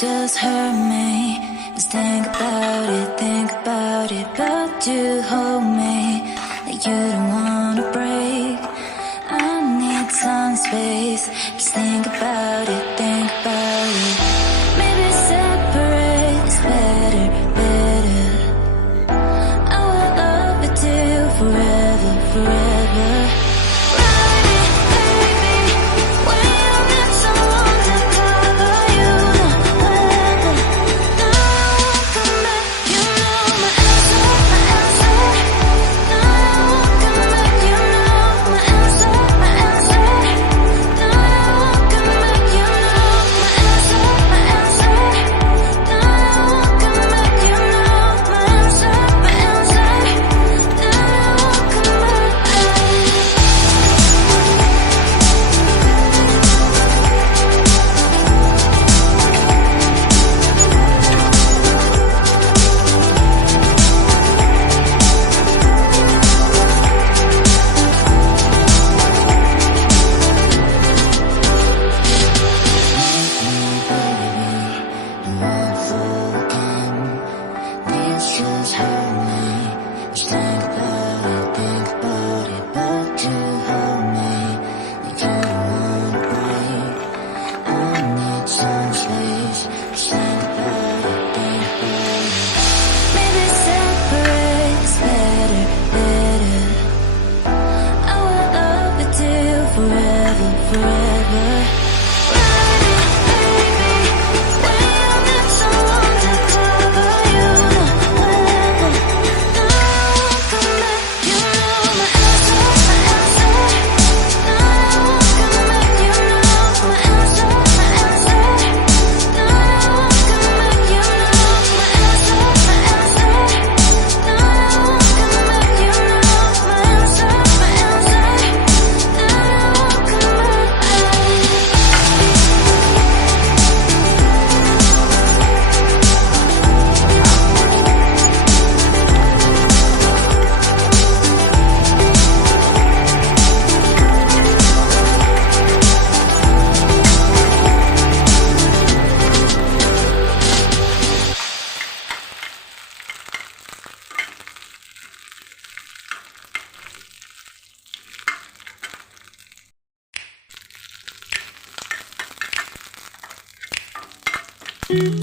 just hurt me. Just think about it, but you hold me like you don't wanna break. I need some space. Just think about it, maybe separate is better, better. I will love you till forever, forever.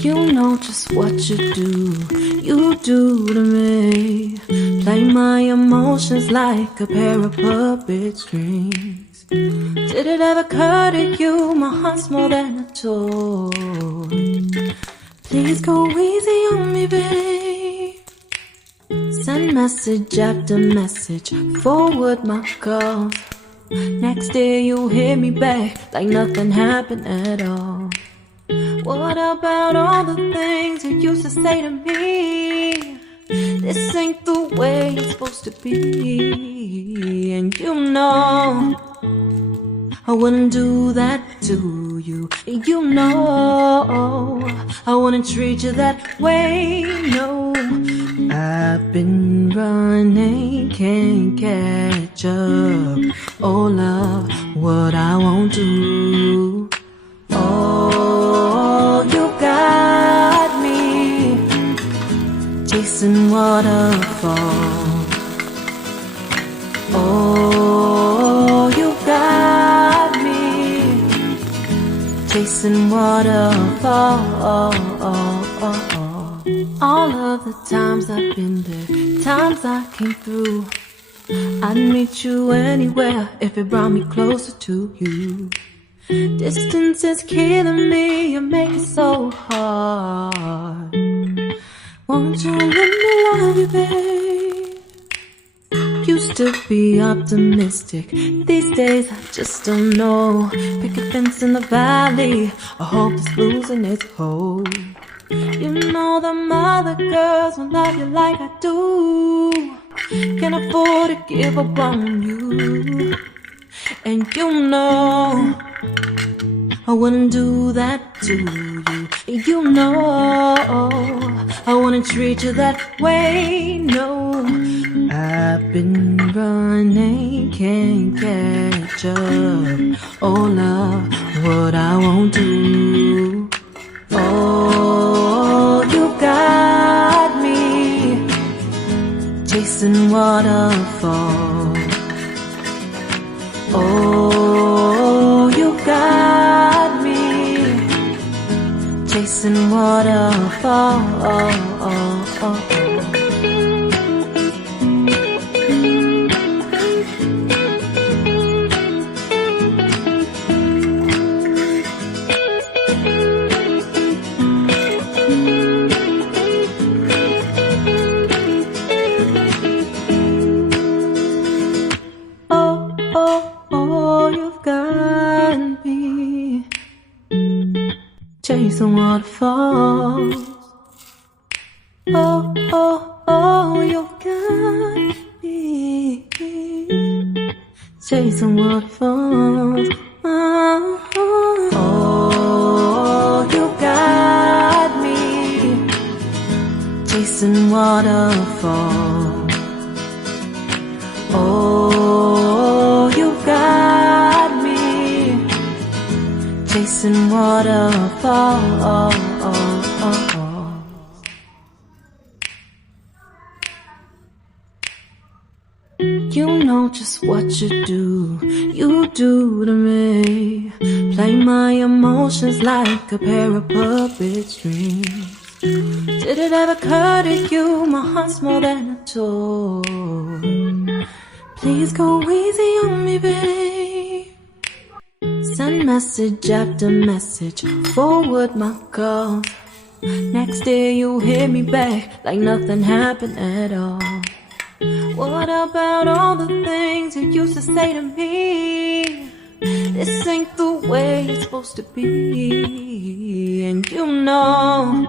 You know just what you do to me. Play my emotions like a pair of puppet strings. Did it ever occur to you my heart's more than a toy? Please go easy on me, babe. Send message after message, forward my calls. Next day you hit me back like nothing happened at all. What about all the things you used to say to me? This ain't the way it's supposed to be. And you know I wouldn't do that to you. You know I wouldn't treat you that way, no. I've been running, can't catch up. Oh love, what I won't do. Oh, you got me chasing waterfalls. Oh, you got me chasing waterfalls. All of the times I've been there, times I came through, I'd meet you anywhere if it brought me closer to you. Distance is killing me, you make it so hard. Won't you let me love you, babe? Used to be optimistic, these days I just don't know. Pick a fence in the valley, I hope it's losing its hold. You know them other girls won't love you like I do. Can't afford to give up on you. And you know I wouldn't do that to you. You know I wouldn't treat you that way, no. I've been running, can't catch up. Oh love, what I won't do. Oh chasing waterfalls. You've got me chasing waterfalls. You've got me chasing waterfalls. You got me chasing waterfalls. You got me chasing waterfalls. You know just what you do to me. Play my emotions like a pair of puppet strings. Did it ever occur to you my heart's more than a toy? Please go easy on me, babe. Send message after message, forward my calls. Next day you hit me back like nothing happened at all. What about all the things you used to say to me? This ain't the way it's supposed to be. And you know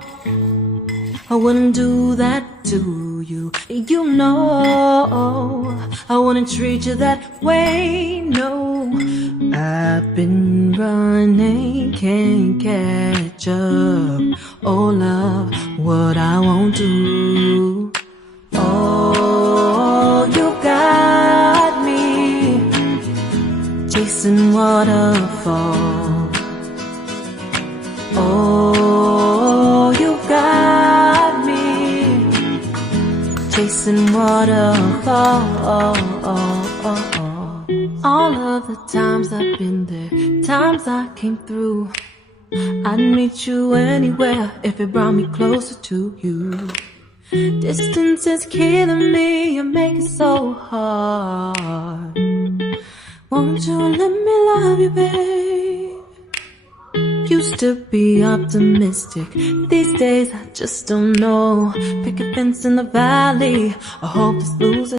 I wouldn't do that to you. You know I wouldn't treat you that way, no. I've been running, can't catch up. Oh love, what I won't do. You got me chasing waterfalls. You got me chasing waterfalls. All of the times I've been there, times I came through. I'd meet you anywhere if it brought me closer to you. Distance is killing me, you make it so hard. Won't you let me love you, babe? Used to be optimistic, these days I just don't know. Pick a fence in the valley, a hopeless loser.